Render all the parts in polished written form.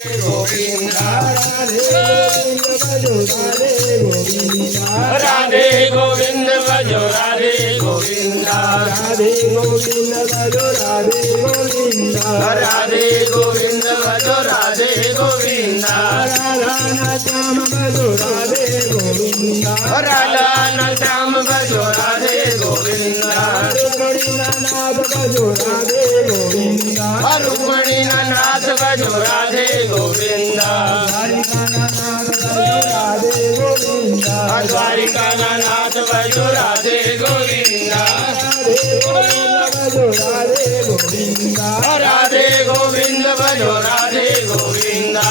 गोविंदा राधे गोविंद भजो राधे गोविंदा राधे गोविंद भजो राधे गोविंदा राधे गोविंद भजो राधे गोविंदा राधा श्याम भजो राधे गोविंदा राधा श्याम भजो राधे गोविंदा नाथ भजो राधे गोविंदा रुक्मणी नाथ भजो राधे गोविंदा द्वारिका नाथ भजो राधे गोविंदा राधे गोविंद भजो राधे गोविंदा राधे गोविंद भजो राधे गोविंदा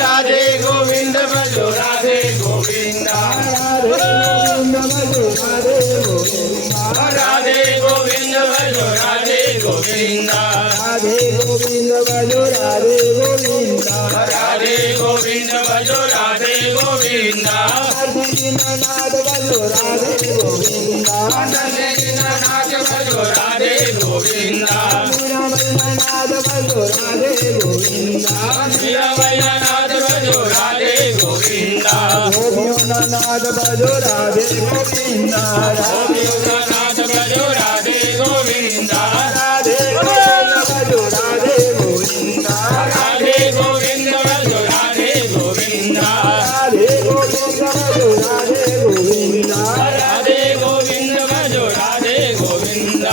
राधे गोविंद भजो राधे गोविंदा राधे गोविंद भजो राधे गोविंदा राधे गोविंद भजो राधे गोविंदा नाथ भजो राधे गोविंदा नाथ भजो राधे गोविंदा नाथ भजो राधे गोविंदा नाथ भजो राधे गोविंदा नाथ भजो राधे गोविंदा नाथ भजो राधे गोविंदा राधे गोविंद भजो राधे गोविंदा राधे गोविंद भजो राधे गोविंदा राधे गोविंद भजो राधे गोविंदा राधे गोविंद भजो राधे गोविंदा राधे गोविंद भजो राधे गोविंदा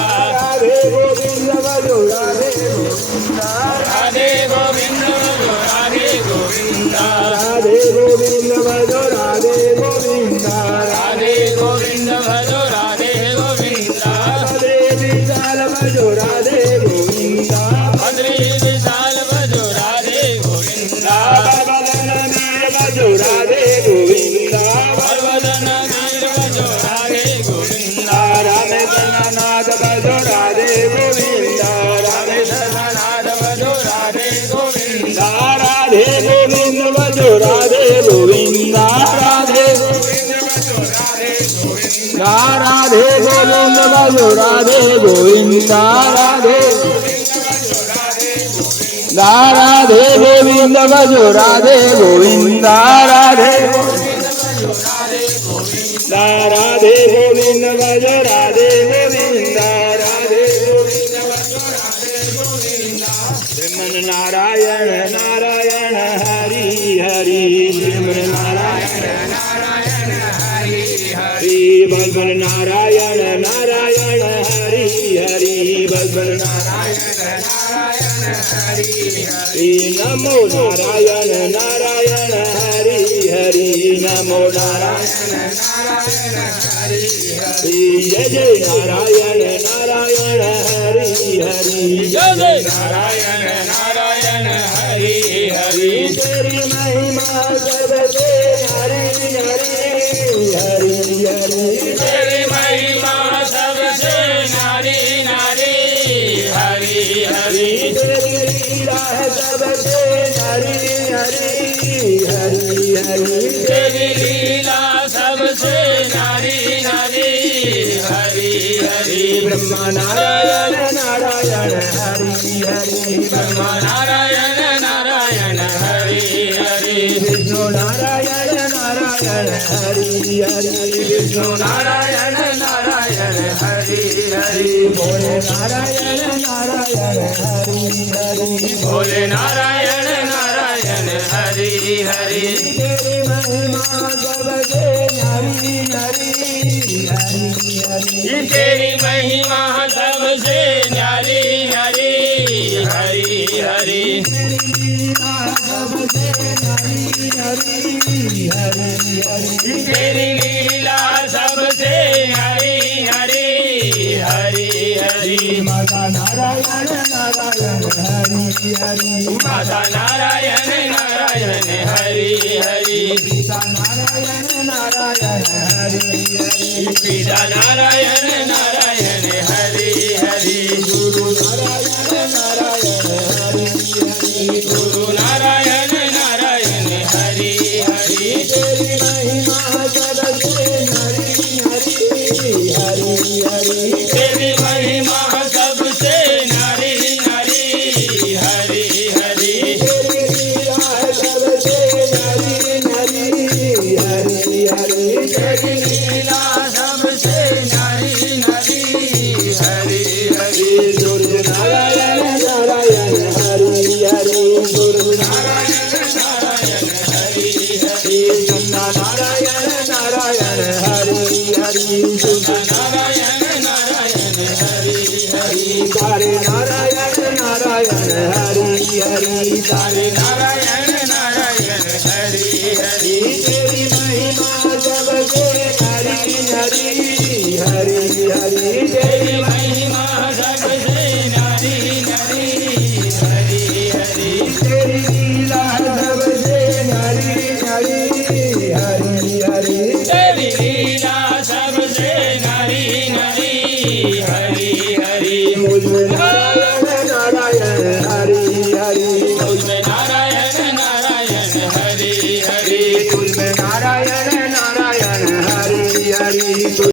राधे गोविंद भजो राधे गोविंदा राधे गोविंद भजो राधे गोविंदा राधे गोविंद भजो राधे गोविंदा राधे विशाल भजो राधे गोविंदा भद्री विशाल भजो राधे गोविंदा भजो राधे गोविंदा भगवदन वीर भजो राधे गोविंदा राम नाथ भजो राधे गोविंदा नाथ भजो राधे गोविंदा राधे गोविंद भजो राधे गोविंदा राधे राधे गोविंद भजो राधे गोविंदा राधे राधे गोविंद भजो राधे गोविंदा राधे राधे गोविंद भजो राधे गोविंदा राधे श्रीमन नारायण नारायण हरि हरि श्रीमन नारायण नारायण हरि हरि भगवान नारायण नारायण हरि हरि भगवान नारायण नारायण हरि हरि नमो नारायण नारायण हरि हरि नमो नारायण नारायण हरि हरि जय जय नारायण नारायण हरि हरि जय जय नारायण नारायण हरि हरि तेरी महिमा सर्वसे हरि हरि हरि हरि तेरी महिमा सबसे नारी नारी हरि हरि तेरी लीला सबसे हरि हरि हरि हरि तेरी लीला सबसे नारी नारी हरि हरि ब्रह्मा नारायण नारायण हरि हरि ब्रह्मा नारायण नारायण हरि हरि विष्णु नारायण नारायण हरि हरि विष्णु नारायण नारायण हरि हरि भोले नारायण नारायण हरि हरि भोले नारायण नारायण हरि हरि तेरी महिमा सबसे हरि हरि हरि हरि तेरी महिमा सबसे न्यारी न्यारी हरि हरि तेरी लीला सबसे हरि हरि हरि हरि तेरी लीला सबसे हरि हरि हरि हरि माता नारायण नारायण हरि हरि माता नारायण नारायण हरि हरि पिता नारायण नारायण हरि हरि पिता नारायण नारायण हरि हरि गुरु नारायण नारायण हरि हरि गुरु नारायण नारायण हरि हरि तेरी महिमा सबसे हरि हरि हरि हरि तेरी महिमा सबसे नारी नारी નારાયણ